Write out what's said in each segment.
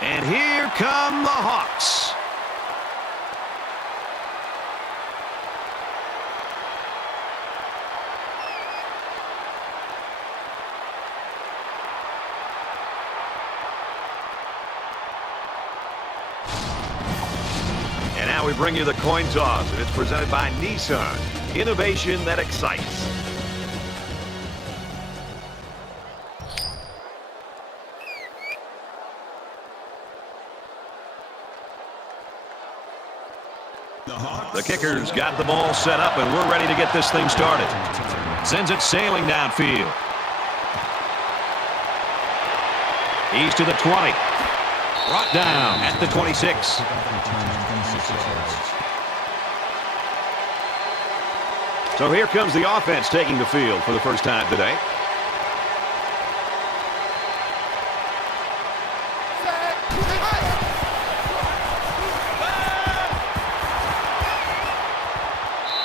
And here come the Hawks. And now we bring you the coin toss, and it's presented by Nissan. Innovation that excites. The kicker's got the ball set up, and we're ready to get this thing started. Sends it sailing downfield. He's to the 20. Brought down at the 26. So here comes the offense taking the field for the first time today.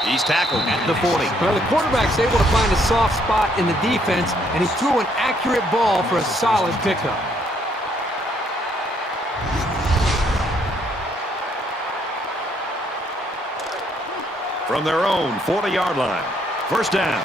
He's tackled at the 40. Well, the quarterback's able to find a soft spot in the defense, and he threw an accurate ball for a solid pickup. From their own 40-yard line. First down.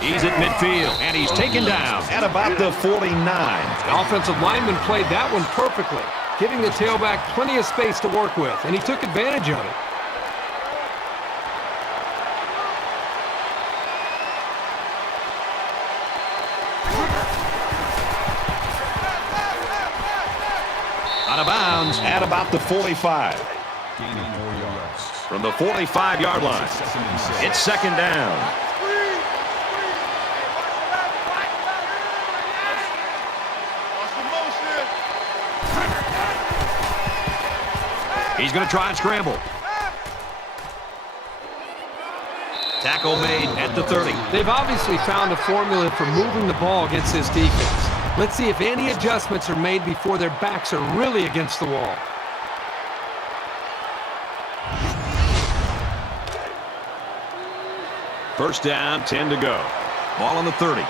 He's at midfield, and he's taken down at about the 49. The offensive lineman played that one perfectly, giving the tailback plenty of space to work with, and he took advantage of it. Out of bounds at about the 45. From the 45-yard line, it's second down. He's going to try and scramble. Tackle made at the 30. They've obviously found a formula for moving the ball against this defense. Let's see if any adjustments are made before their backs are really against the wall. First down, 10 to go. Ball on the 30.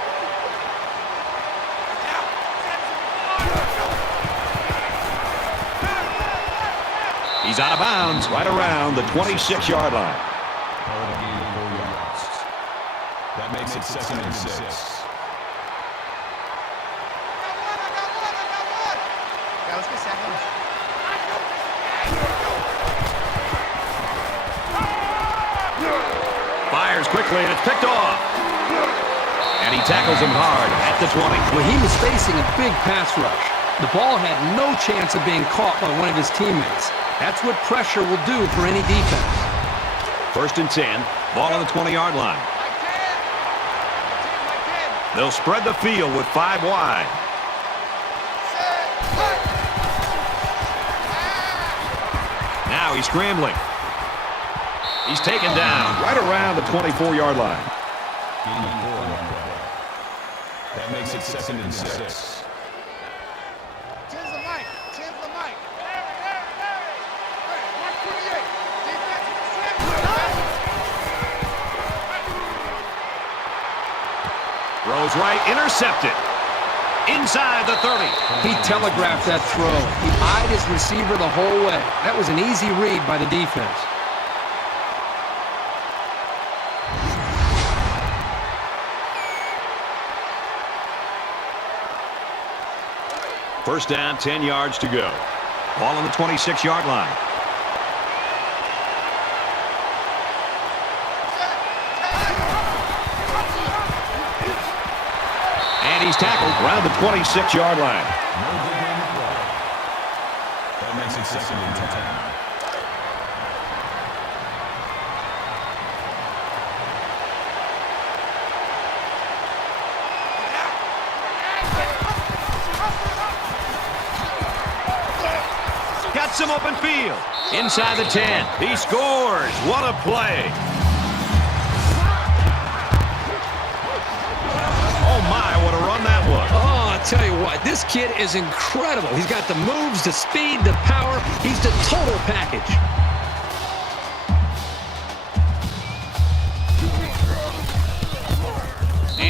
He's out of bounds right around the 26-yard line. That makes it second and 6. Fires quickly, and it's picked off. And he tackles him hard at the 20. Well, he was facing a big pass rush. The ball had no chance of being caught by one of his teammates. That's what pressure will do for any defense. First and 10, ball on the 20-yard line. They'll spread the field with 5 wide. Now he's scrambling. He's taken down right around the 24-yard line. That makes it second and 6. Throws right, intercepted. Inside the 30. He telegraphed that throw. He eyed his receiver the whole way. That was an easy read by the defense. First down, 10 yards to go. Ball on the 26-yard line. And he's tackled around the 26-yard line. That makes it second and 10. Got some open field. Inside the 10. He scores. What a play. Oh, my, what a run that was. Oh, I'll tell you what, this kid is incredible. He's got the moves, the speed, the power. He's the total package.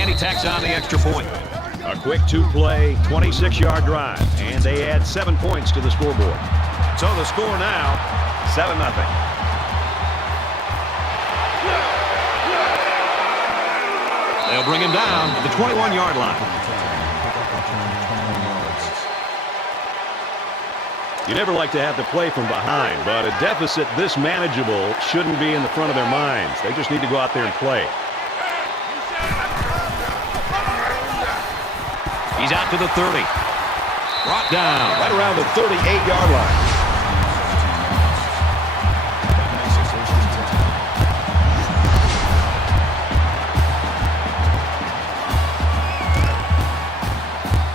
And he tacks on the extra point. A quick two-play, 26-yard drive. And they add 7 points to the scoreboard. So the score now, 7-0. They'll bring him down at the 21-yard line. You never like to have to play from behind, but a deficit this manageable shouldn't be in the front of their minds. They just need to go out there and play. He's out to the 30. Brought down right around the 38-yard line.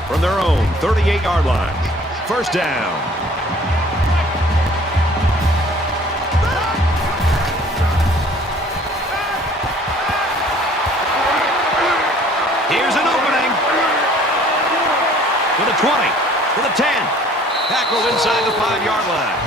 From their own 38-yard line. First down. Here's an opening. To the 20. To the 10. Tackled inside the 5-yard line.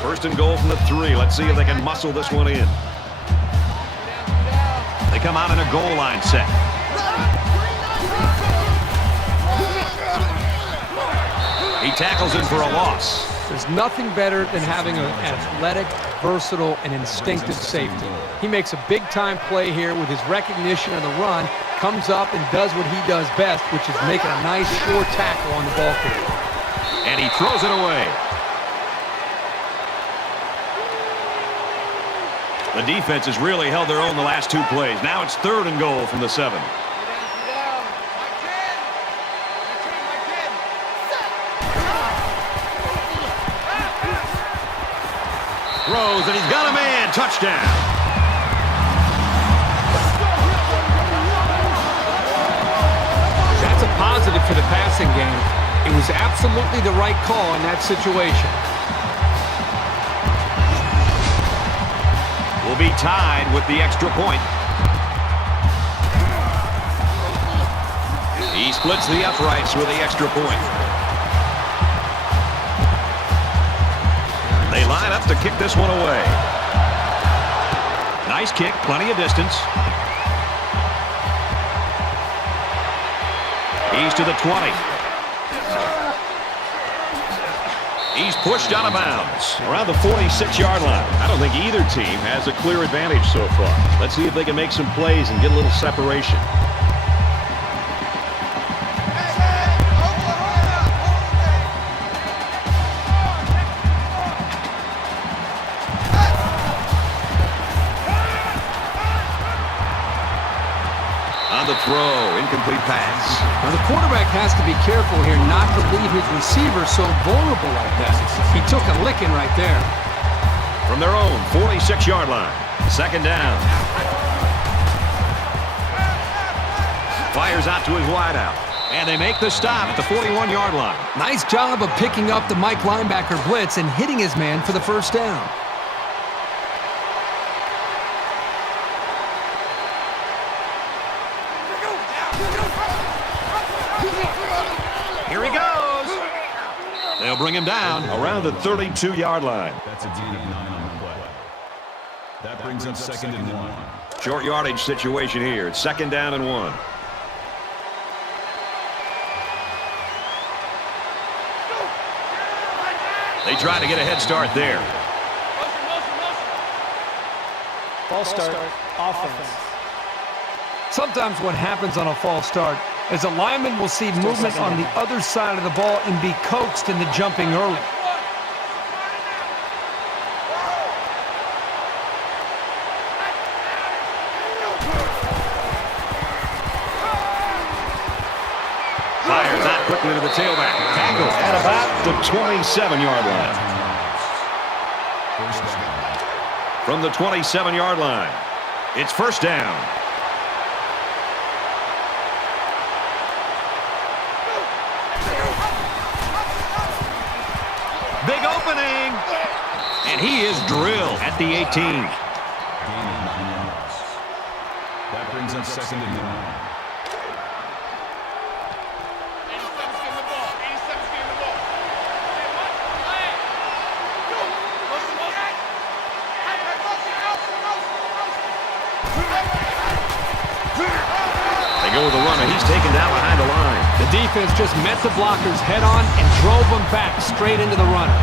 First and goal from the 3. Let's see if they can muscle this one in. They come out in a goal line set. He tackles it for a loss. There's nothing better than having an athletic, versatile, and instinctive safety. He makes a big-time play here with his recognition of the run, comes up and does what he does best, which is making a nice, sure tackle on the ball carrier. And he throws it away. The defense has really held their own the last 2 plays. Now it's 3rd and goal from the 7. Throws, and he's got a man. Touchdown. That's a positive for the passing game. It was absolutely the right call in that situation. Will be tied with the extra point. He splits the uprights with the extra point. They line up to kick this one away. Nice kick, plenty of distance. He's to the 20. He's pushed out of bounds around the 46-yard line. I don't think either team has a clear advantage so far. Let's see if they can make some plays and get a little separation. On the throw, incomplete pass. Now the quarterback has to be careful here not to leave his receiver so vulnerable like that. He took a licking right there. From their own 46-yard line, 2nd down. Fires out to his wideout. And they make the stop at the 41-yard line. Nice job of picking up the Mike linebacker blitz and hitting his man for the first down. Here he goes. They'll bring him down around the 32-yard line. That's a gain of 9 on the play. That brings up 2nd and 1. Short yardage situation here. It's 2nd down and 1. They try to get a head start there. False start, offense. Sometimes what happens on a false start is a lineman will see movement on the other side of the ball and be coaxed into jumping early. Fires out quickly to the tailback. Tackled at about the 27-yard line. From the 27-yard line, it's 1st down. Big opening. And he is drilled at the 18. up second and 1. They go with the run, and he's taken down behind the line. The defense just met the blockers head on and drove them back straight into the runner.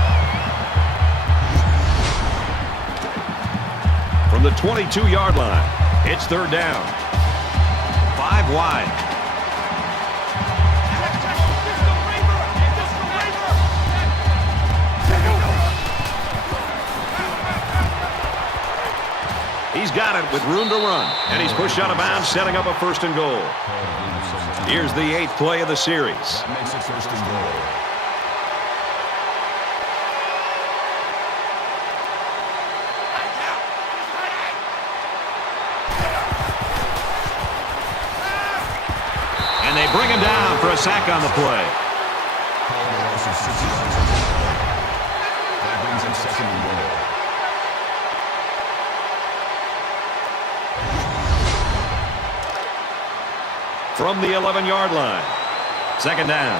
From the 22-yard line, it's third down. 5 wide. He's got it with room to run, and he's pushed out of bounds, setting up a first and goal. Here's the 8th play of the series. That makes it first and goal. And they bring him down for a sack on the play. That brings him second and goal. From the 11-yard line, second down.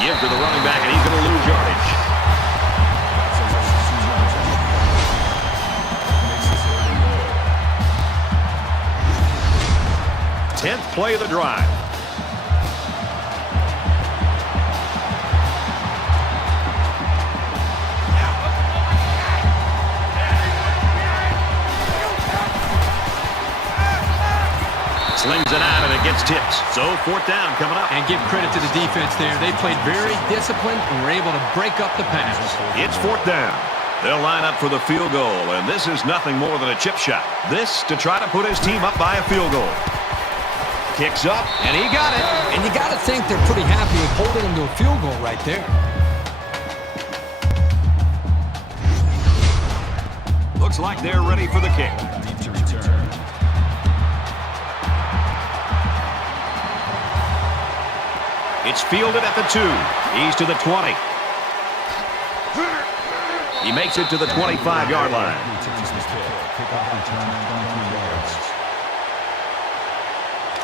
Give to the running back, and he's going to lose yardage. Tenth play of the drive. Slings it out, and it gets tipped. So, fourth down coming up. And give credit to the defense there. They played very disciplined and were able to break up the pass. It's fourth down. They'll line up for the field goal, and this is nothing more than a chip shot. This to try to put his team up by a field goal. Kicks up, and he got it. And you got to think they're pretty happy with holding them to a field goal right there. Looks like they're ready for the kick. Deep to return. It's fielded at the 2. He's to the 20. He makes it to the 25-yard line.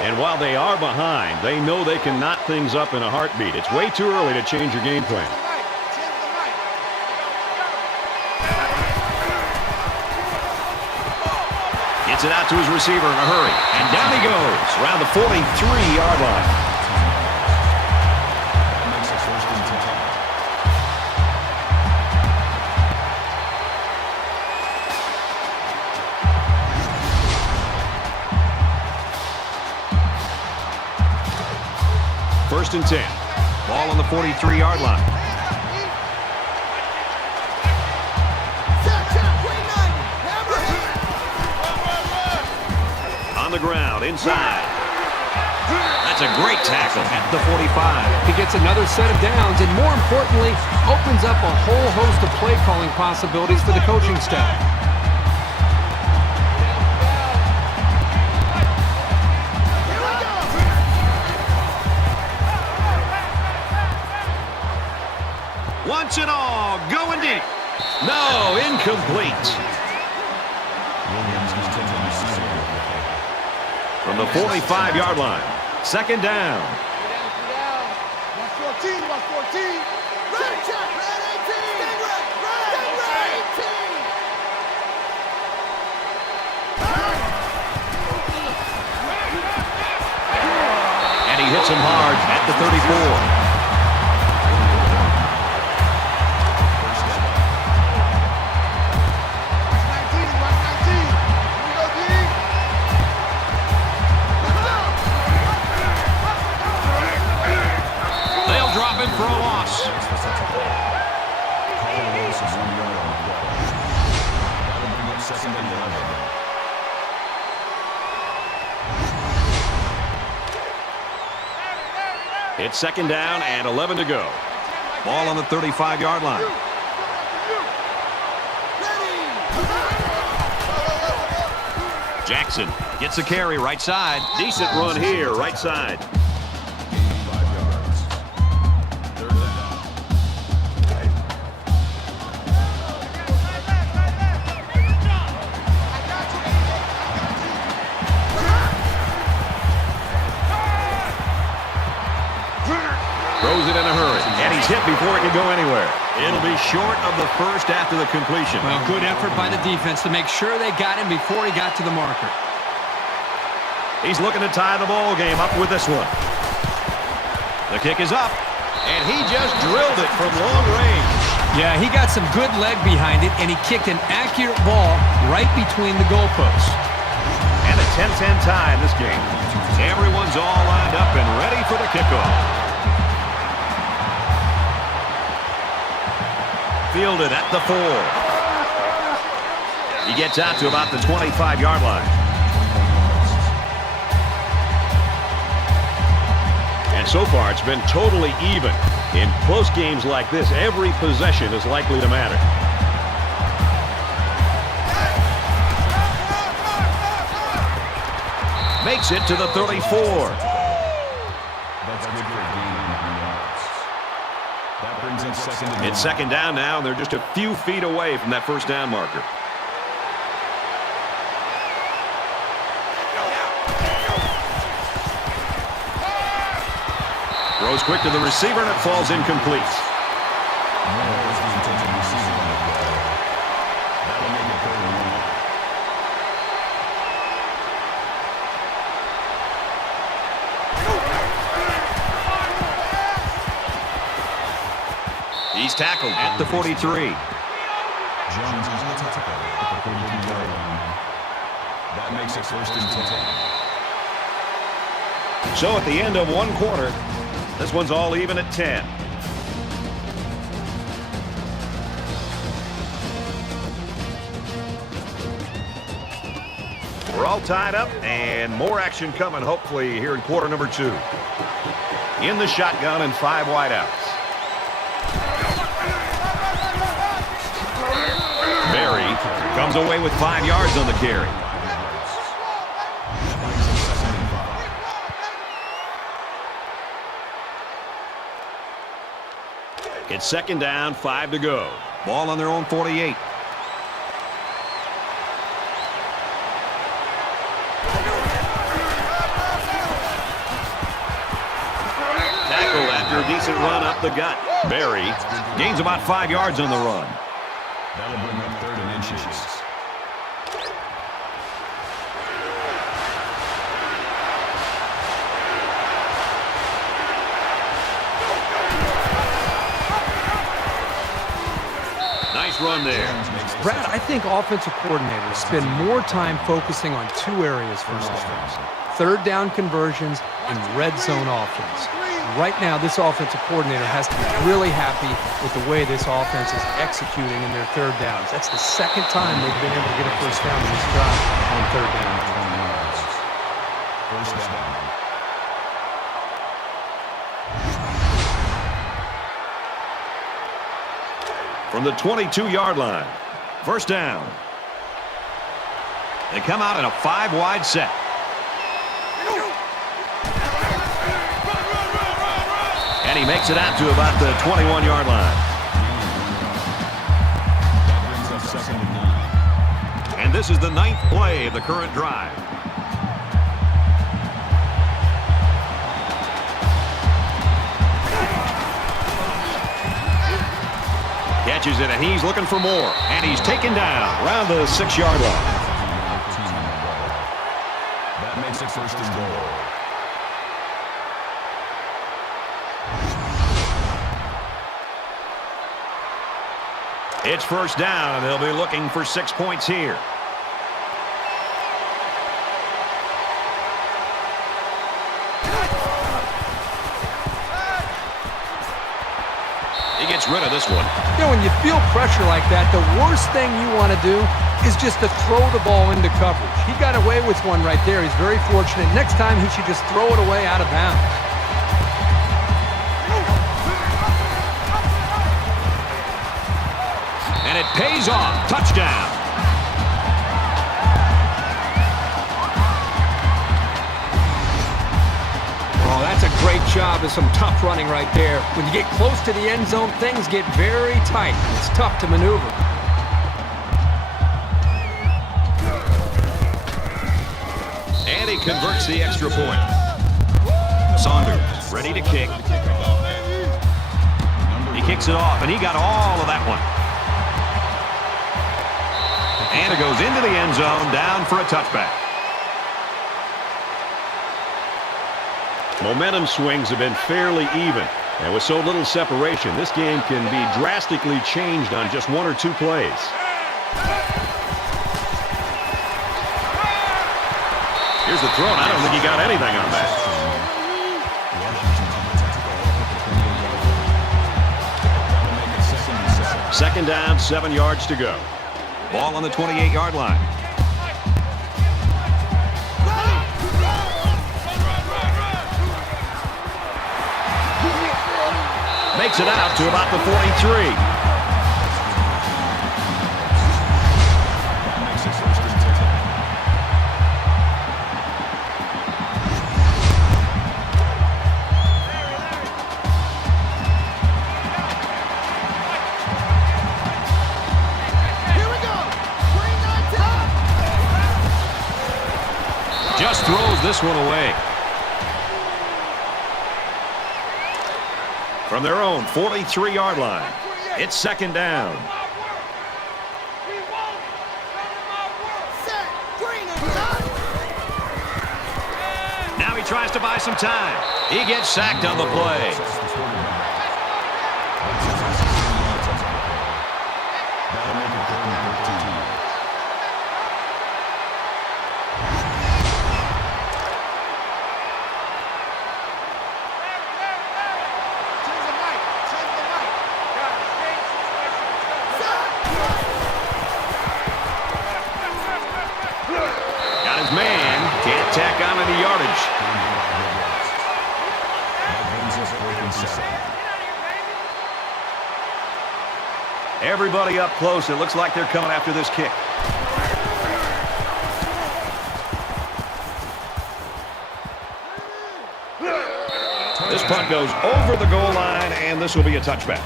And while they are behind, they know they can knot things up in a heartbeat. It's way too early to change your game plan. Gets it out to his receiver in a hurry. And down he goes around the 43-yard line. First and 10. Ball on the 43-yard line. On the ground, inside. That's a great tackle at the 45. He gets another set of downs and, more importantly, opens up a whole host of play calling possibilities for the coaching staff. Wants it all, going deep. No, incomplete. From the 45-yard line, second down. Watch 14, watch 14. Red check, red 18. Red 18. And he hits him hard at the 34. For a loss. It's second down and 11 to go. Ball on the 35-yard line. Jackson gets a carry right side. Decent run here, right side. Throws it in a hurry. And he's hit before it can go anywhere. It'll be short of the first after the completion. Well, good effort by the defense to make sure they got him before he got to the marker. He's looking to tie the ball game up with this one. The kick is up. And he just drilled it from long range. Yeah, he got some good leg behind it, and he kicked an accurate ball right between the goalposts. And a 10-10 tie in this game. Everyone's all lined up and ready for the kickoff. Fielded at the 4. He gets out to about the 25-yard line. And so far, it's been totally even. In close games like this, every possession is likely to matter. Makes it to the 34. That's good for a gain of 9 yards. That brings up second and 1. It's second down now, and they're just a few feet away from that first down marker. Throws quick to the receiver, and it falls incomplete. He's tackled at the 43. Jones is the tackle at the 42-yard line. That makes it first and 10. So at the end of one quarter, this one's all even at 10. We're all tied up, and more action coming, hopefully, here in quarter number 2. In the shotgun and 5 wideouts. Berry comes away with 5 yards on the carry. It's second down, 5 to go. Ball on their own 48. Tackled after a decent run up the gut. Berry gains about 5 yards on the run. That'll bring up 3rd and inches. Nice run there. Brad, I think offensive coordinators spend more time focusing on 2 areas first and foremost. 3rd down conversions and red zone offense. Right now, this offensive coordinator has to be really happy with the way this offense is executing in their 3rd downs. That's the 2nd time they've been able to get a first down in this drive on 3rd down. First down. From the 22-yard line. First down. They come out in a 5-wide set. And he makes it out to about the 21-yard line. That brings up second and 9. And this is the 9th play of the current drive. Catches it, and he's looking for more. And he's taken down around the 6-yard line. That makes it first and goal. It's first down, and they'll be looking for 6 points here. He gets rid of this one. You know, when you feel pressure like that, the worst thing you want to do is just to throw the ball into coverage. He got away with one right there. He's very fortunate. Next time, he should just throw it away out of bounds. And it pays off. Touchdown. Oh, that's a great job of some tough running right there. When you get close to the end zone, things get very tight. It's tough to maneuver. And he converts the extra point. Saunders ready to kick. He kicks it off, and he got all of that one. And it goes into the end zone, down for a touchback. Momentum swings have been fairly even. And with so little separation, this game can be drastically changed on just one or two plays. Here's the throw, and I don't think he got anything on that. Second down, 7 yards to go. Ball on the 28-yard line. Makes it out to about the 43. Just throws this one away. From their own 43-yard line, it's second down. Now he tries to buy some time. He gets sacked on the play. Tack on any yardage. Everybody up close. It looks like they're coming after this kick. This punt goes over the goal line, and this will be a touchback.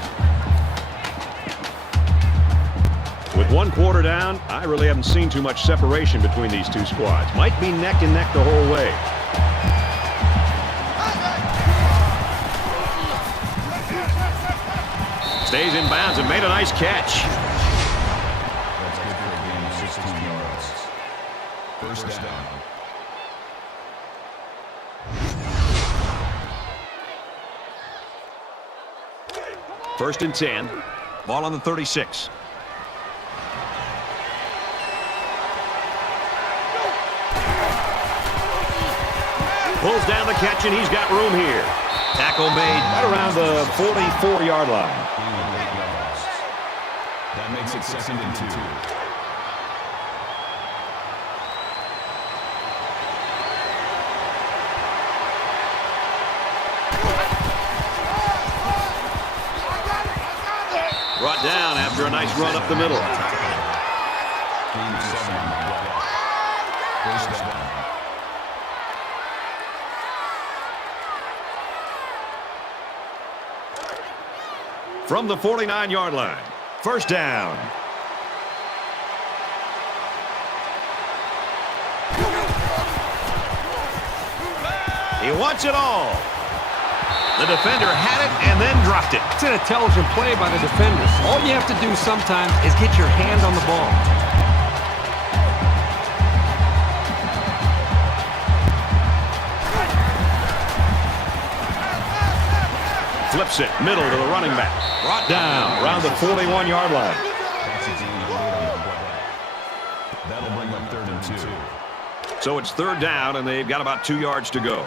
With 1 quarter down, I really haven't seen too much separation between these two squads. Might be neck and neck the whole way. Stays in bounds and made a nice catch. That's good for a gain of 16 yards. First down. First and 10. Ball on the 36. Pulls down the catch, and he's got room here. Tackle made right around the 44-yard line. That makes it second and 2. Brought down after a nice run up the middle. Gain of 7 on the play. First down. From the 49-yard line, first down. He wants it all. The defender had it and then dropped it. It's an intelligent play by the defender. All you have to do sometimes is get your hand on the ball. Flips it, middle to the running back. Brought down around the 41-yard line. That's a gain of 8 on the play. That'll bring up third and 2. So it's third down, and they've got about 2 yards to go.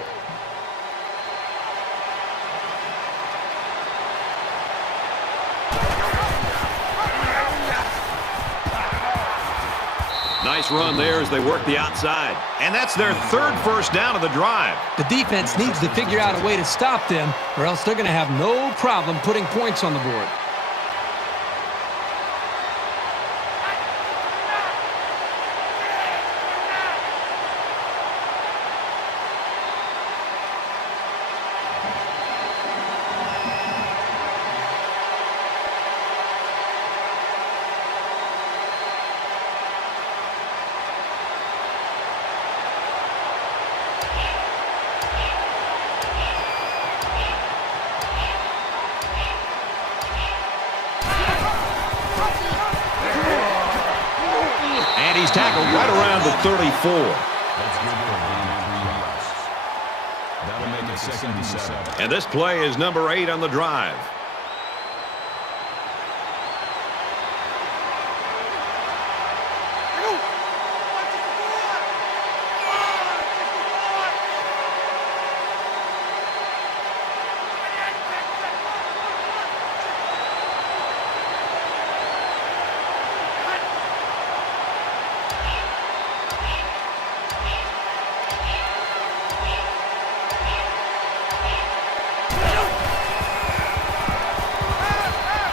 Nice run there as they work the outside. And that's their third first down of the drive. The defense needs to figure out a way to stop them, or else they're going to have no problem putting points on the board. around the 34. That's good for a gain of 3 yards. That'll make it 2nd and 7. And this play is number 8 on the drive.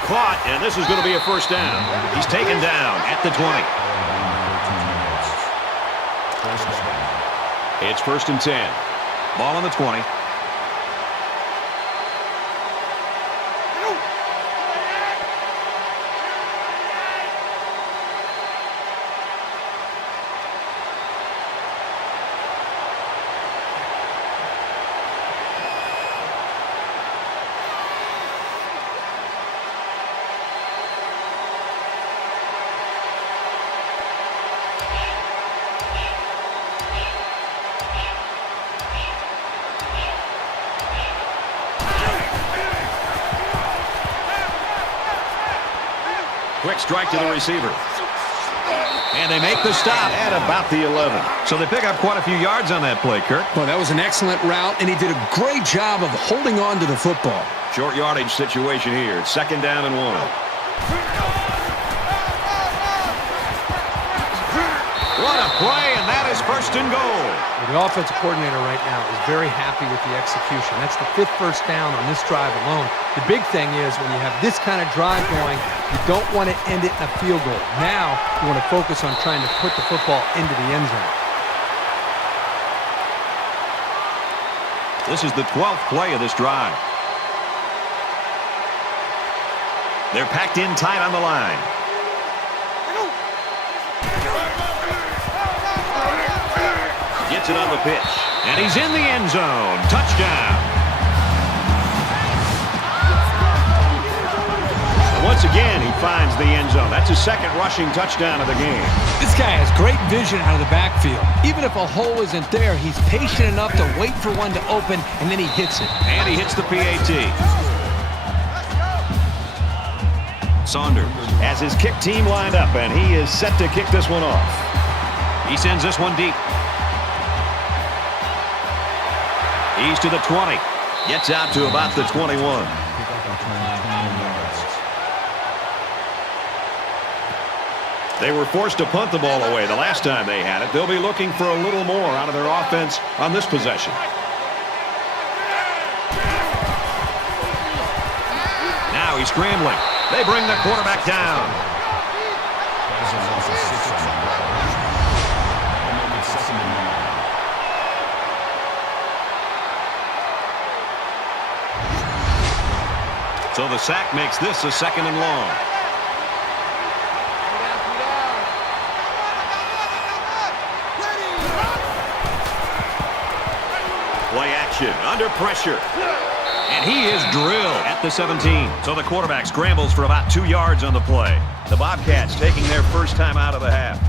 Caught, and this is going to be a first down. He's taken down at the 20. It's 1st and 10. Ball on the 20. Quick strike to the receiver. And they make the stop at about the 11. So they pick up quite a few yards on that play, Kirk. Well, that was an excellent route, and he did a great job of holding on to the football. Short yardage situation here. It's 2nd down and 1. What a play, and that is 1st and goal. The offensive coordinator right now is very happy with the execution. That's the 5th first down on this drive alone. The big thing is when you have this kind of drive going, you don't want to end it in a field goal. Now you want to focus on trying to put the football into the end zone. This is the 12th play of this drive. They're packed in tight on the line. Gets it on the pitch. And he's in the end zone. Touchdown. And once again, he finds the end zone. That's his 2nd rushing touchdown of the game. This guy has great vision out of the backfield. Even if a hole isn't there, he's patient enough to wait for one to open, and then he hits it. And he hits the PAT. Saunders has his kick team lined up, and he is set to kick this one off. He sends this one deep. He's to the 20. Gets out to about the 21. They were forced to punt the ball away the last time they had it. They'll be looking for a little more out of their offense on this possession. Now he's scrambling. They bring the quarterback down. So the sack makes this a 2nd and long. Play action, under pressure. And he is drilled at the 17. So the quarterback scrambles for about 2 yards on the play. The Bobcats taking their first time out of the half.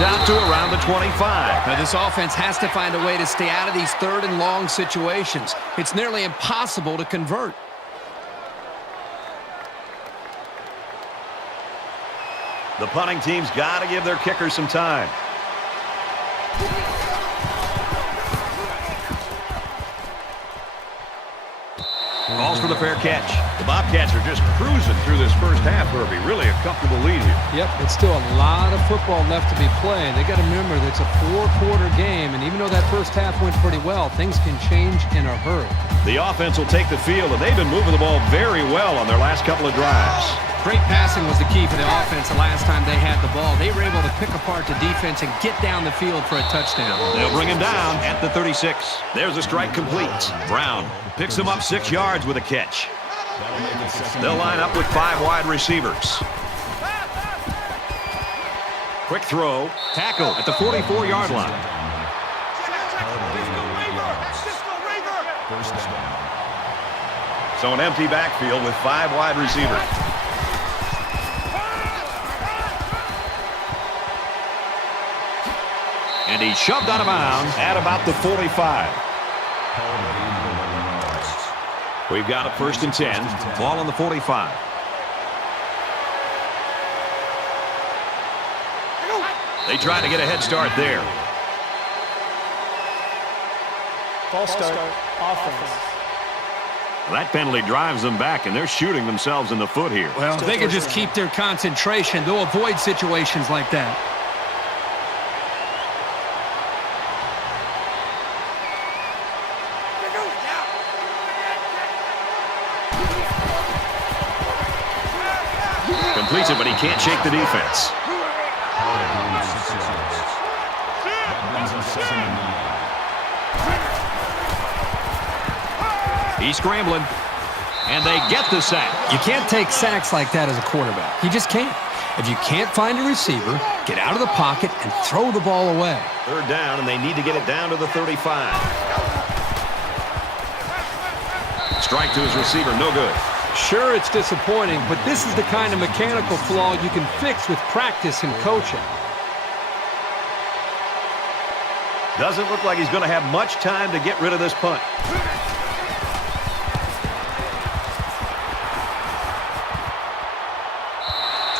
Out to around the 25. Now, this offense has to find a way to stay out of these 3rd and long situations. It's nearly impossible to convert. The punting team's got to give their kicker some time. Calls for the fair catch. The Bobcats are just cruising through this first half, Herbie. Really a comfortable lead here. Yep, it's still a lot of football left to be played. They got to remember that it's a 4-quarter game, and even though that first half went pretty well, things can change in a hurry. The offense will take the field, and they've been moving the ball very well on their last couple of drives. Great passing was the key for the offense the last time they had the ball. They were able to pick apart the defense and get down the field for a touchdown. They'll bring him down at the 36. There's a strike complete. Brown picks him up 6 yards with a catch. They'll line up with 5 wide receivers. Quick throw. Tackle at the 44-yard line. First down. So an empty backfield with 5 wide receivers. And he's shoved out of bounds at about the 45. We've got a 1st and 10. Ball on the 45. They try to get a head start there. False start, offense. That penalty drives them back, and they're shooting themselves in the foot here. Well, if they can just keep their concentration, they'll avoid situations like that. Completes it, but he can't shake the defense. He's scrambling, and they get the sack. You can't take sacks like that as a quarterback. You just can't. If you can't find a receiver, get out of the pocket and throw the ball away. 3rd down, and they need to get it down to the 35. Strike to his receiver, no good. Sure, it's disappointing, but this is the kind of mechanical flaw you can fix with practice and coaching. Doesn't look like he's going to have much time to get rid of this punt.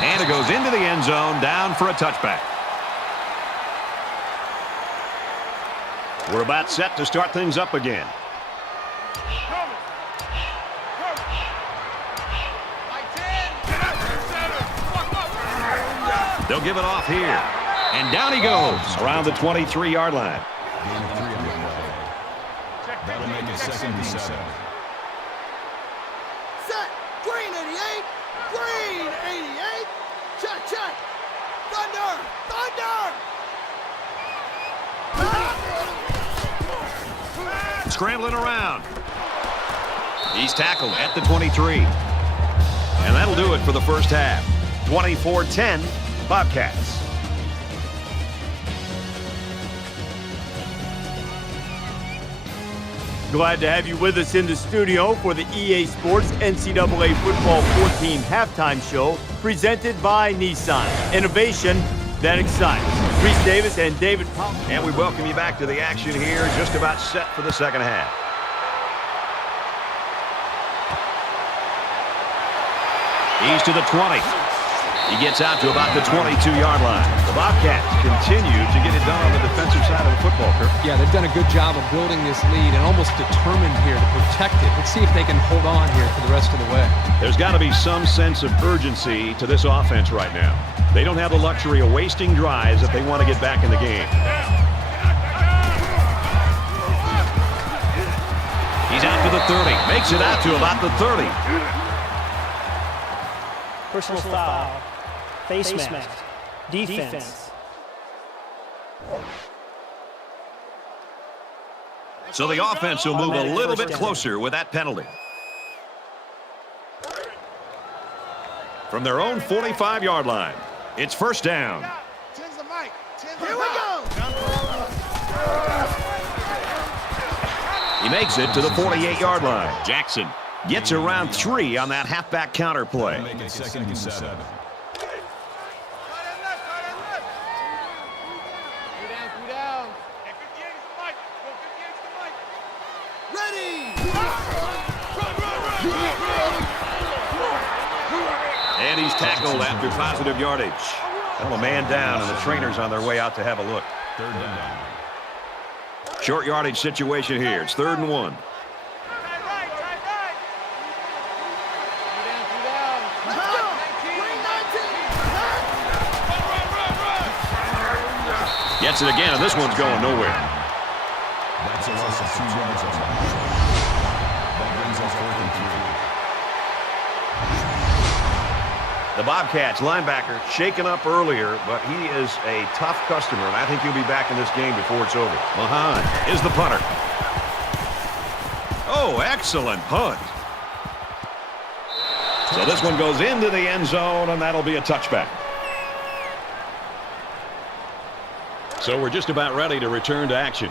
And it goes into the end zone, down for a touchback. We're about set to start things up again. They'll give it off here. And down he goes around the 23-yard line. Gain of 3 on the play. That'll make it 2nd and 7. Set. Green 88. Green 88. Check, check. Thunder. Thunder. Scrambling around. He's tackled at the 23. And that'll do it for the first half. 24-10, Bobcats. Glad to have you with us in the studio for the EA Sports NCAA Football 14 halftime show presented by Nissan. Innovation that excites. Reese Davis and David Powell. And we welcome you back to the action here, just about set for the second half. He's to the 20. He gets out to about the 22-yard line. The Bobcats continue to get it done on the defensive side of the football, Kirk. Yeah, they've done a good job of building this lead and almost determined here to protect it. Let's see if they can hold on here for the rest of the way. There's got to be some sense of urgency to this offense right now. They don't have the luxury of wasting drives if they want to get back in the game. He's out to the 30. Makes it out to about the 30. Personal foul. Face mask. Defense. So the offense will move a little bit closer with that penalty. From their own 45-yard line, it's 1st down. Here we go. He makes it to the 48-yard line. Jackson gets around 3 on that halfback counter play. Make it 2nd and 7. And he's tackled after positive yardage. Well, a man down, and the trainers on their way out to have a look. 3rd down. Short yardage situation here. It's 3rd and 1. Gets it again, and this one's going nowhere. That's a loss of 2 yards on that. That brings us 4th and 3. The Bobcats linebacker shaken up earlier, but he is a tough customer, and I think he'll be back in this game before it's over. Mahan is the punter. Oh, excellent punt. So this one goes into the end zone, and that'll be a touchback. So we're just about ready to return to action.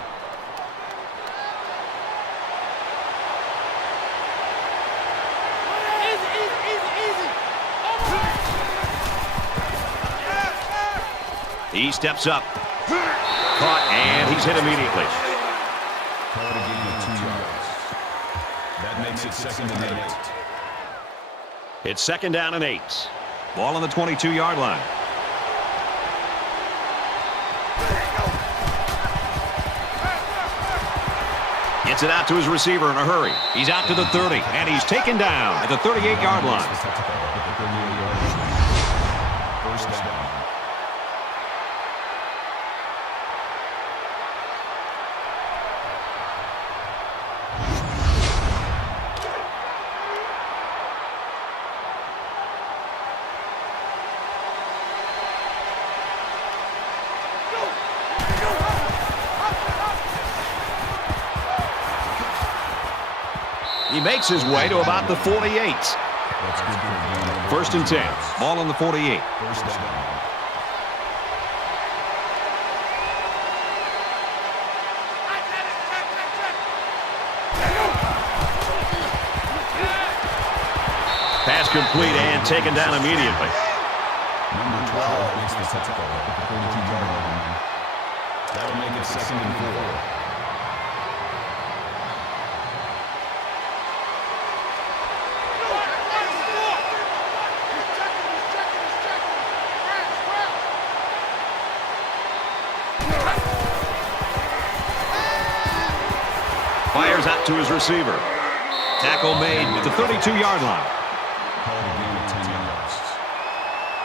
He steps up. Caught, and he's hit immediately. Call it a gain of 2 yards. That makes it 2nd and 8. It's 2nd down and 8. Ball on the 22-yard line. Gets it out to his receiver in a hurry. He's out to the 30, and he's taken down at the 38-yard line. First down. He makes his way to about the 48. That's good for a gain of 1st and 10. Ball on the 48. First down. Pass complete and taken down immediately. Number 12 makes the tackle at the 42-yard line. That'll make it 2nd and 4. Fires out to his receiver. Tackle made at the 32-yard line. Call it a gain of 10 yards.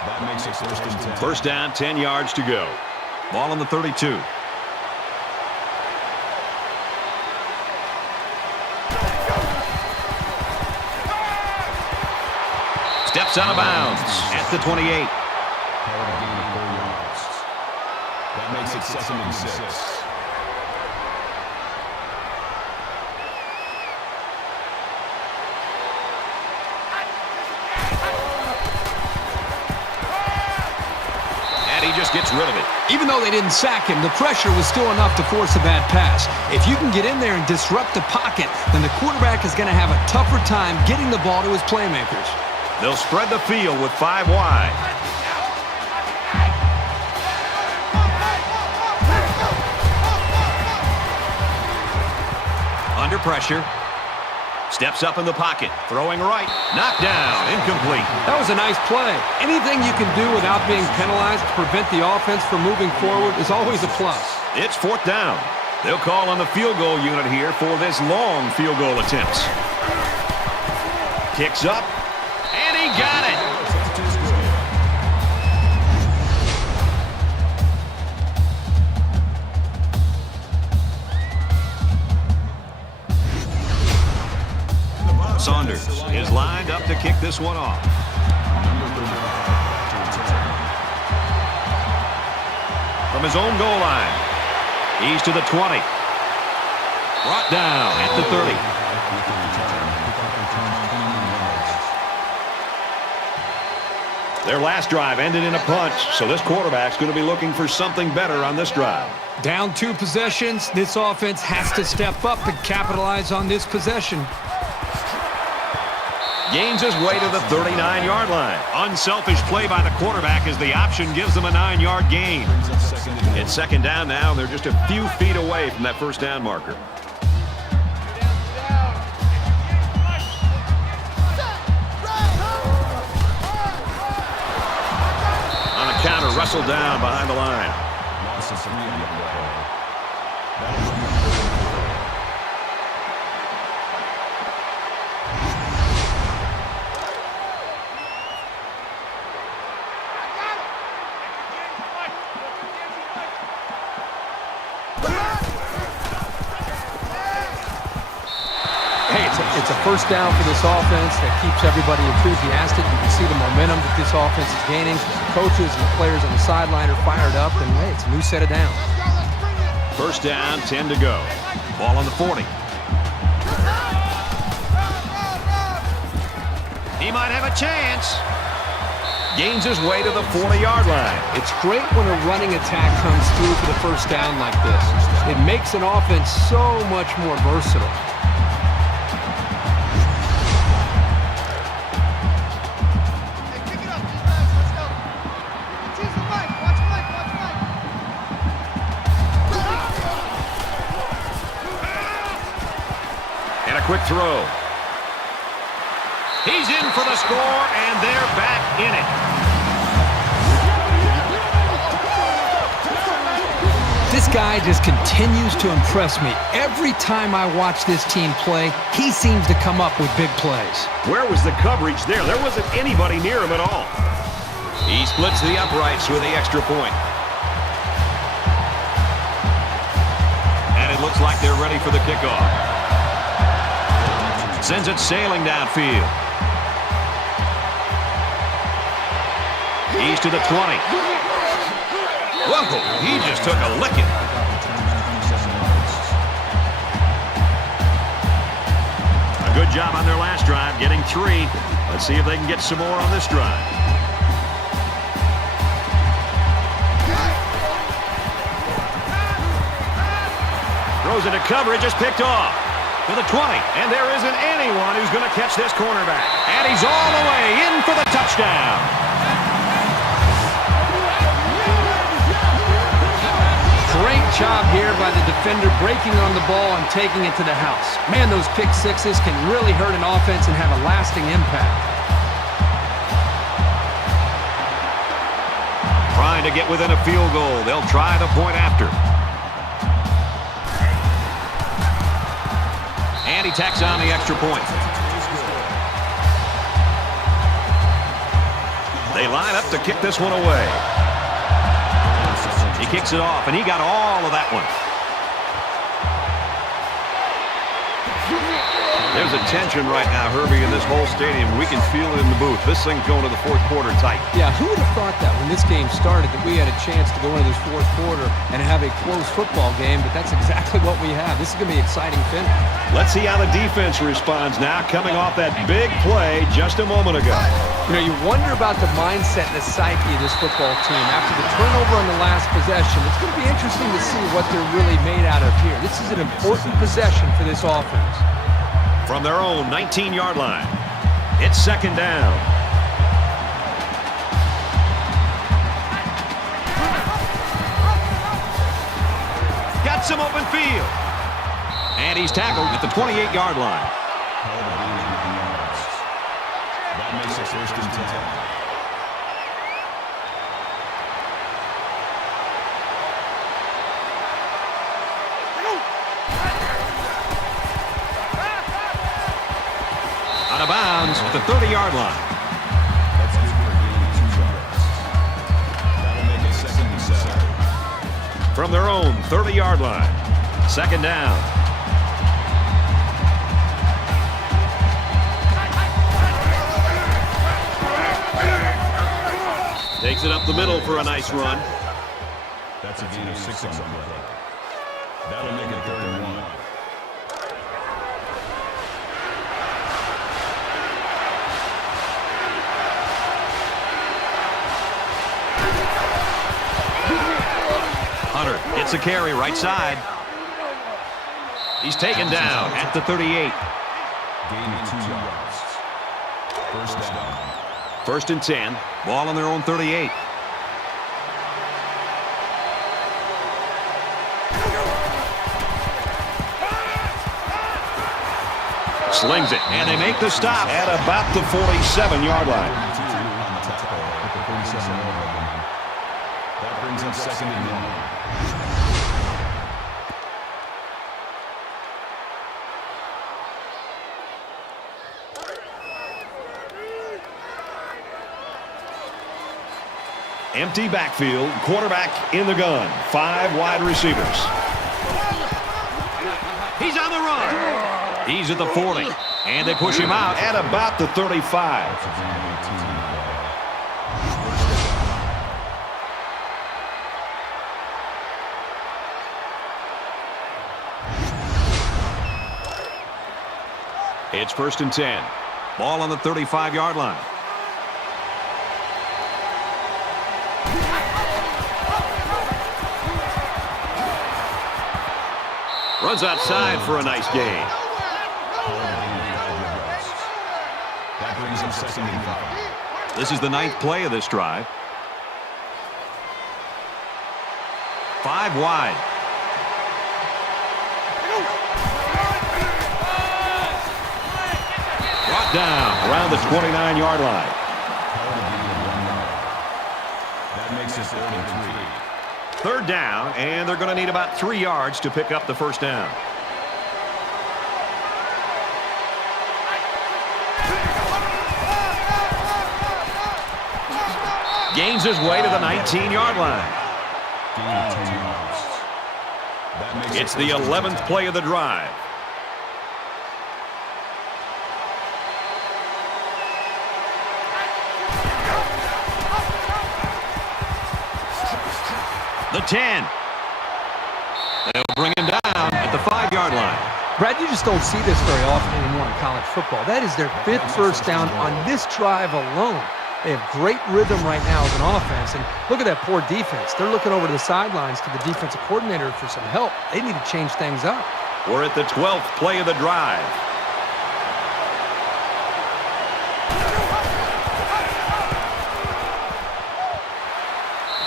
That makes it 1st and 10. First down, 10 yards to go. Ball on the 32. Steps out of bounds at the 28. Call it a gain of 4 yards. That makes it 2nd and 6. He just gets rid of it. Even though they didn't sack him, the pressure was still enough to force a bad pass. If you can get in there and disrupt the pocket, then the quarterback is going to have a tougher time getting the ball to his playmakers. They'll spread the field with 5 wide. Under pressure. Steps up in the pocket. Throwing right. Knocked down. Incomplete. That was a nice play. Anything you can do without being penalized to prevent the offense from moving forward is always a plus. It's 4th down. They'll call on the field goal unit here for this long field goal attempt. Kicks up, and he got it. Saunders is lined up to kick this one off. From his own goal line, he's to the 20. Brought down at the 30. Their last drive ended in a punch, so this quarterback's going to be looking for something better on this drive. Down 2 possessions, this offense has to step up and capitalize on this possession. Gains his way to the 39-yard line. Unselfish play by the quarterback as the option gives them a 9-yard gain. It's 2nd down now, and they're just a few feet away from that 1st down marker. On a counter, wrestled down behind the line. Loss of 3 on the play. It's a 1st down for this offense that keeps everybody enthusiastic. You can see the momentum that this offense is gaining. Coaches and the players on the sideline are fired up, and hey, it's a new set of downs. 1st down, 10 to go. Ball on the 40. He might have a chance. gains his way to the 40-yard line. It's great when a running attack comes through for the first down like this. It makes an offense so much more versatile. Hey, pick it up, defense. Let's go. Choose the mic. Watch Mike. Watch Mike. And a quick throw. He's in for the score, and they're back in it. This guy just continues to impress me. Every time I watch this team play, he seems to come up with big plays. Where was the coverage there? There wasn't anybody near him at all. He splits the uprights with the extra point. And it looks like they're ready for the kickoff. Sends it sailing downfield. He's to the 20. Whoa, he just took a licking. A good job on their last drive, getting 3. Let's see if they can get some more on this drive. Throws into coverage, just picked off. To the 20, and there isn't anyone who's going to catch this cornerback. And he's all the way in for the touchdown. Great job here by the defender breaking on the ball and taking it to the house. Man, those pick sixes can really hurt an offense and have a lasting impact. Trying to get within a field goal. They'll try the point after. And he tacks on the extra point. They line up to kick this one away. He kicks it off, and he got all of that one. There's a tension right now, Herbie, in this whole stadium. We can feel it in the booth. This thing's going to the fourth quarter tight. Yeah, who would have thought that when this game started that we had a chance to go into this fourth quarter and have a close football game, but that's exactly what we have. This is going to be an exciting finish. Let's see how the defense responds now, coming off that big play just a moment ago. You know, you wonder about the mindset and the psyche of this football team. After the turnover on the last possession, it's going to be interesting to see what they're really made out of here. This is an important possession for this offense. From their own 19-yard line, it's second down. Got some open field. And he's tackled at the 28-yard line. That makes it first and 10. Out of bounds at the 30-yard line. That's good for a gain of 2 yards. That'll make it second and 7. From their own 30-yard line. Second down. Takes it up the middle for a nice run. That's a gain of 6 on the play. That'll make it 3rd and 1. Hunter gets a carry right side. He's taken down at the 38. Gain of 2 yards. First down. First and 10. Ball on their own 38. Slings it, and they make the stop at about the 47-yard line. That brings up second and 1. Empty backfield, quarterback in the gun. 5 wide receivers. He's on the run. He's at the 40, and they push him out at about the 35. It's first and 10. Ball on the 35-yard line. Runs outside for a nice gain. That brings him 2nd and 5. This is the 9th play of this drive. 5 wide. Brought down around the 29-yard line. That makes it 3rd and 3. 3rd down, and they're going to need about 3 yards to pick up the first down. Gains his way to the 19-yard line. It's the 11th play of the drive. The 10. They'll bring him down at the 5-yard line. Brad, you just don't see this very often anymore in college football. That is their 5th first down on this drive alone. They have great rhythm right now as an offense, and look at that poor defense. They're looking over to the sidelines to the defensive coordinator for some help. They need to change things up. We're at the 12th play of the drive.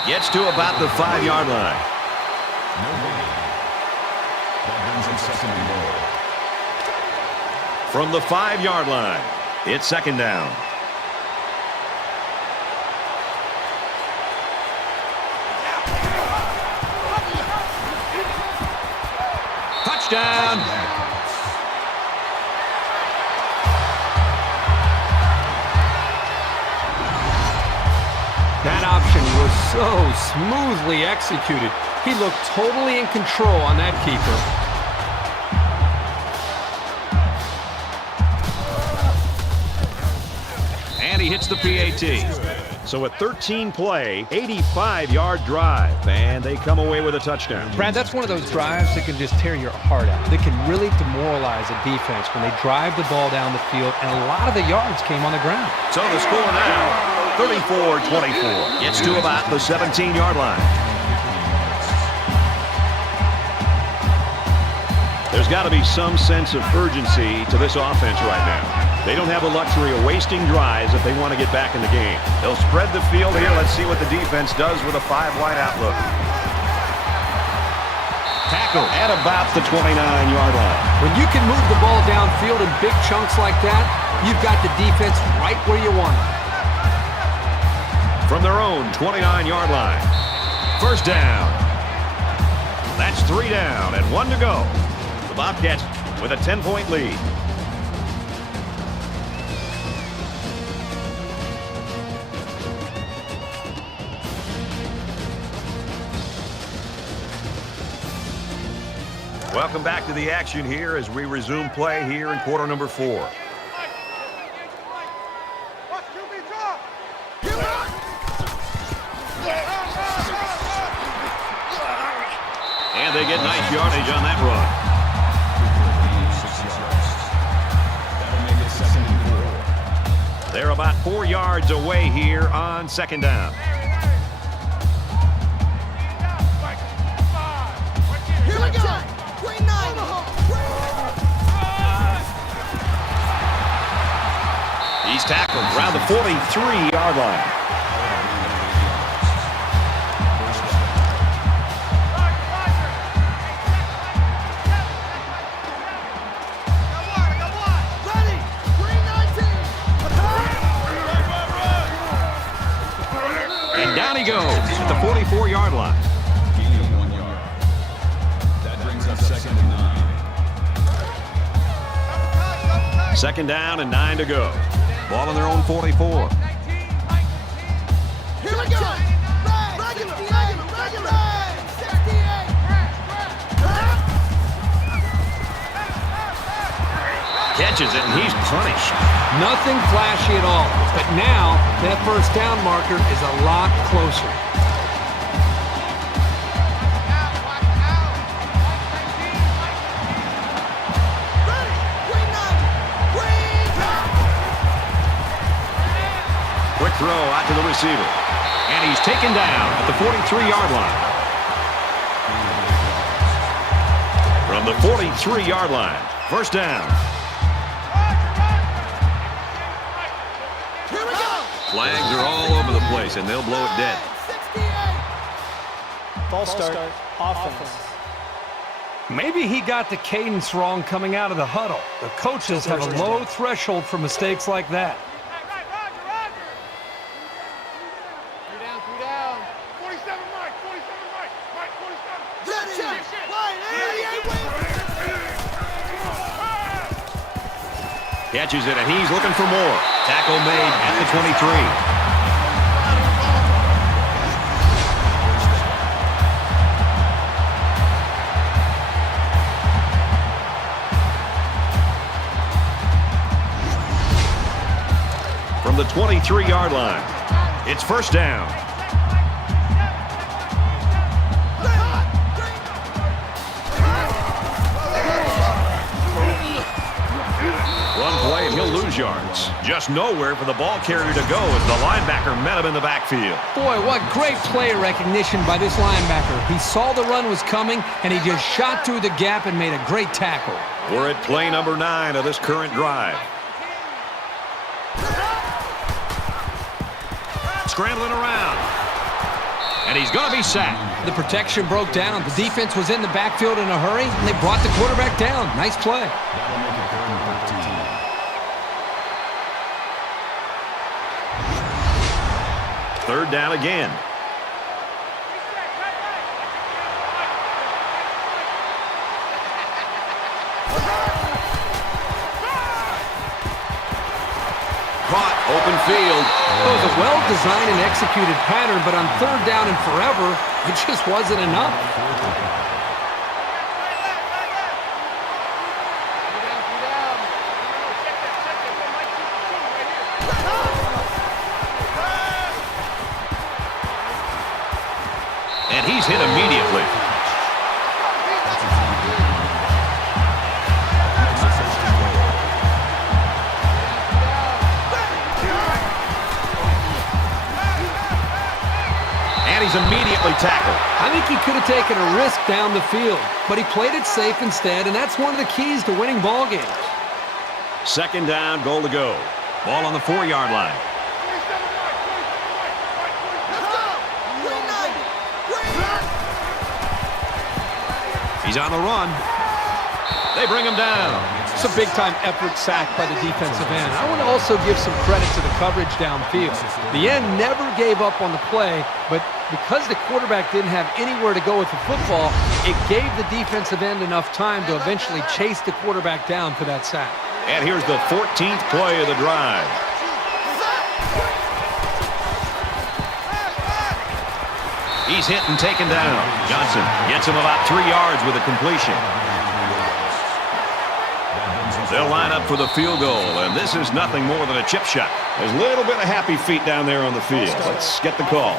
Gets to about the 5-yard line. No gain. That brings him 2nd and goal. From the 5-yard line, it's 2nd down. Touchdown. That option was so smoothly executed. He looked totally in control on that keeper. And he hits the PAT. So a 13-play, 85-yard drive, and they come away with a touchdown. Brad, that's one of those drives that can just tear your heart out. That can really demoralize a defense when they drive the ball down the field, and a lot of the yards came on the ground. So the score now, 34-24. Gets to about the 17-yard line. There's got to be some sense of urgency to this offense right now. They don't have the luxury of wasting drives if they want to get back in the game. They'll spread the field here. Let's see what the defense does with a 5-wide outlook. Tackle at about the 29-yard line. When you can move the ball downfield in big chunks like that, you've got the defense right where you want it. From their own 29-yard line. First down. That's 3 down and 1 to go. The Bobcats with a 10-point lead. Welcome back to the action here as we resume play here in quarter number 4. And they get nice yardage on that run. They're about 4 yards away here on 2nd down. Here we go. Green 9. He's tackled around the 43-yard line. Ready. Green 19. And down he goes at the 44-yard line. Gain of 1 yard. That brings us 2nd and 9. 2nd down and 9 to go. Ball on their own 44. Here we go. Regular. 68. Catches it, and he's punished. Nothing flashy at all, but now that first down marker is a lot closer. Quick throw out to the receiver. And he's taken down at the 43-yard line. From the 43-yard line, first down. Here we go. Flags are all over the place, and they'll blow it dead. 68. False start, offense. Maybe he got the cadence wrong coming out of the huddle. The coaches have a low threshold for mistakes like that. Catches it, and he's looking for more. Tackle made at the 23. From the 23-yard line, it's first down. One play and he'll lose yards. Just nowhere for the ball carrier to go as the linebacker met him in the backfield. Boy, what great play recognition by this linebacker. He saw the run was coming, and he just shot through the gap and made a great tackle. We're at play number 9 of this current drive. Scrambling around. And he's going to be sacked. The protection broke down. The defense was in the backfield in a hurry, and they brought the quarterback down. Nice play. That'll make it 3rd and 13. Third down again. Caught, open field. It was a well-designed and executed pattern, but on 3rd down and forever, it just wasn't enough. And he's hit immediately. And he's immediately tackled. I think he could have taken a risk down the field, but he played it safe instead, and that's one of the keys to winning ball games. Second down, goal to go. Ball on the 4-yard line. He's on the run. They bring him down. It's a big-time effort sack by the defensive end. I want to also give some credit to the coverage downfield. The end never gave up on the play, but because the quarterback didn't have anywhere to go with the football, it gave the defensive end enough time to eventually chase the quarterback down for that sack. And here's the 14th play of the drive. He's hit and taken down. Johnson gets him about 3 yards with a completion. They'll line up for the field goal, and this is nothing more than a chip shot. There's a little bit of happy feet down there on the field. Let's get the call.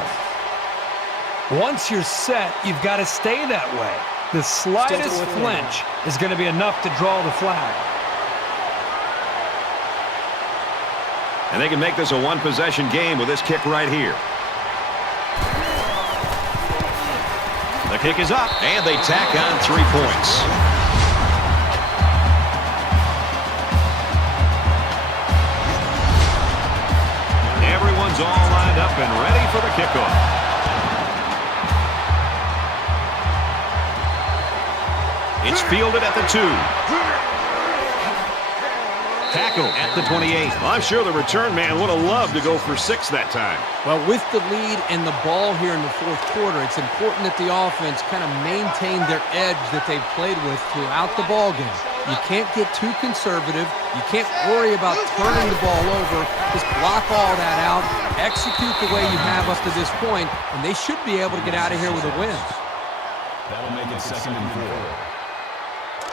Once you're set, you've got to stay that way. The slightest flinch is going to be enough to draw the flag. And they can make this a one-possession game with this kick right here. The kick is up, and they tack on 3 points. Everyone's all lined up and ready for the kickoff. It's fielded at the 2. Tackle at the 28. Well, I'm sure the return man would have loved to go for 6 that time. Well, with the lead and the ball here in the 4th quarter, it's important that the offense kind of maintain their edge that they've played with throughout the ball game. You can't get too conservative. You can't worry about turning the ball over. Just block all that out. Execute the way you have up to this point, and they should be able to get out of here with a win. That'll make it 2nd and 4.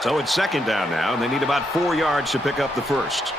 So it's second down now, and they need about 4 yards to pick up the first.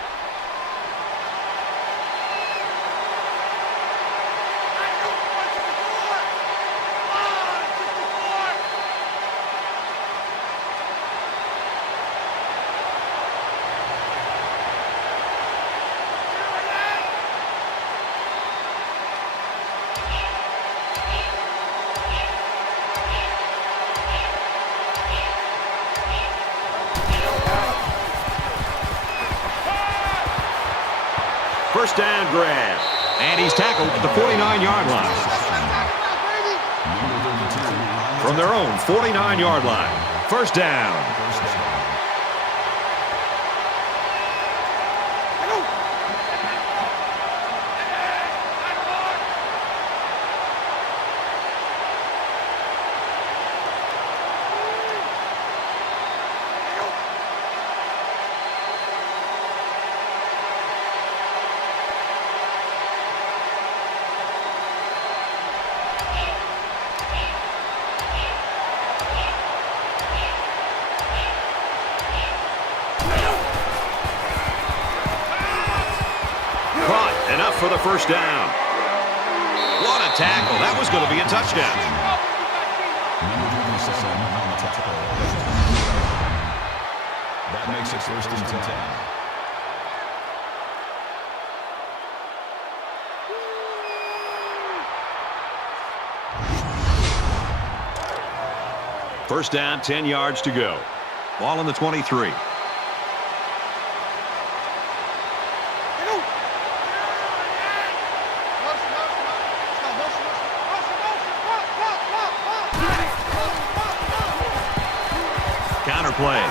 first down grab. And he's tackled at the 49-yard line. From their own 49-yard line. First down. Enough for the first down. What a tackle. That was going to be a touchdown. That makes it first and 10. First down, 10 yards to go. Ball on the 23. Play.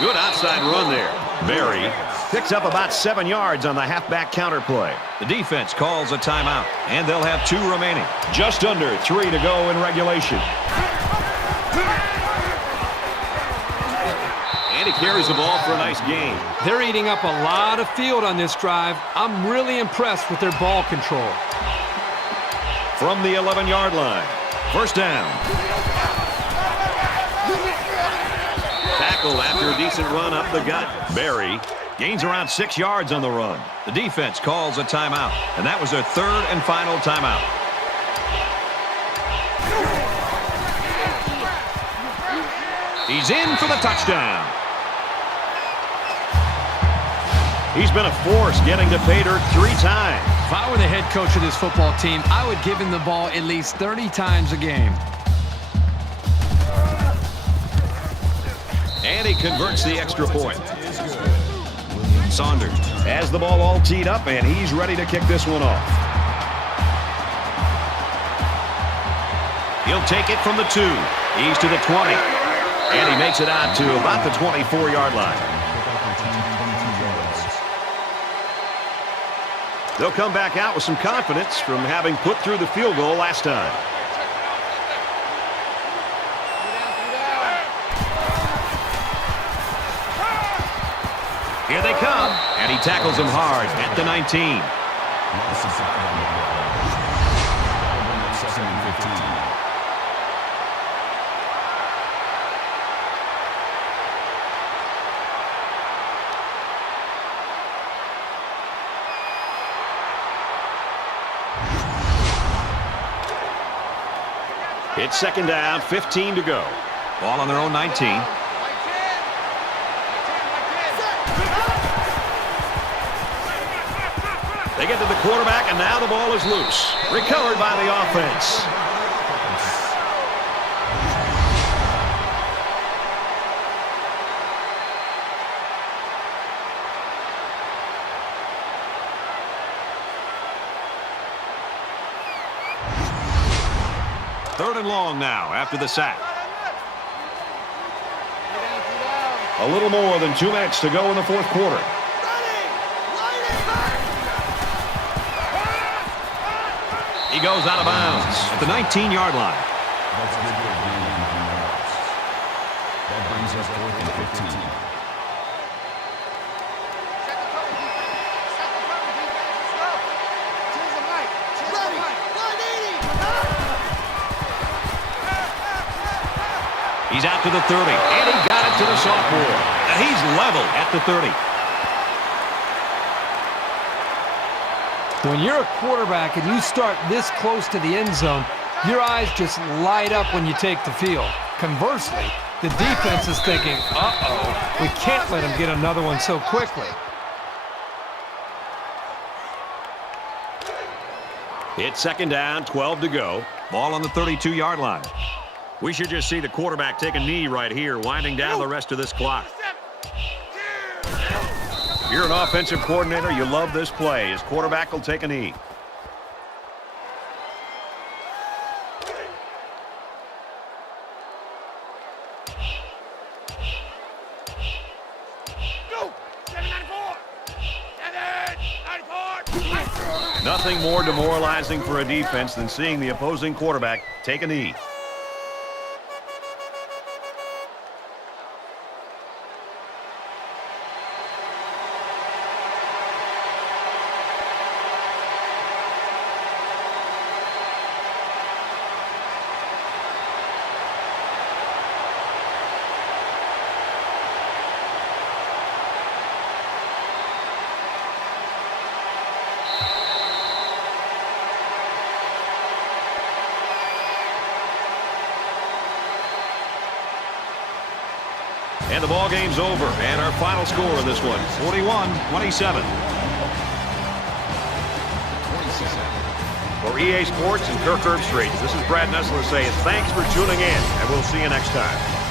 Good outside run there. Berry picks up about 7 yards on the halfback counter play. The defense calls a timeout, and they'll have 2 remaining. Just under 3 to go in regulation. And he carries the ball for a nice gain. They're eating up a lot of field on this drive. I'm really impressed with their ball control. From the 11-yard line. First down. After a decent run up the gut. Berry gains around 6 yards on the run. The defense calls a timeout, and that was their 3rd and final timeout. He's in for the touchdown. He's been a force getting to pay dirt 3 times. If I were the head coach of this football team, I would give him the ball at least 30 times a game. And he converts the extra point. Saunders has the ball all teed up, and he's ready to kick this one off. He'll take it from the 2. He's to the 20. And he makes it out to about the 24-yard line. They'll come back out with some confidence from having put through the field goal last time. Here they come, and he tackles him hard at the 19. It's second down, 15 to go. Ball on their own 19. They get to the quarterback, and now the ball is loose. Recovered by the offense. Third and long now after the sack. A little more than 2 minutes to go in the 4th quarter. He goes out of bounds at the 19-yard line. That's a good gain. That brings us 4th and 15. He's out to the 30, and he got it to the sophomore. And he's level at the 30. When you're a quarterback and you start this close to the end zone, your eyes just light up when you take the field. Conversely, the defense is thinking, uh-oh, we can't let him get another one so quickly. It's second down, 12 to go. Ball on the 32-yard line. We should just see the quarterback take a knee right here, winding down the rest of this clock. If you're an offensive coordinator, you love this play. His quarterback will take a knee. Nothing more demoralizing for a defense than seeing the opposing quarterback take a knee. And the ball game's over. And our final score in this one, 41-27. For EA Sports and Kirk Herbstreit, this is Brad Nessler saying thanks for tuning in, and we'll see you next time.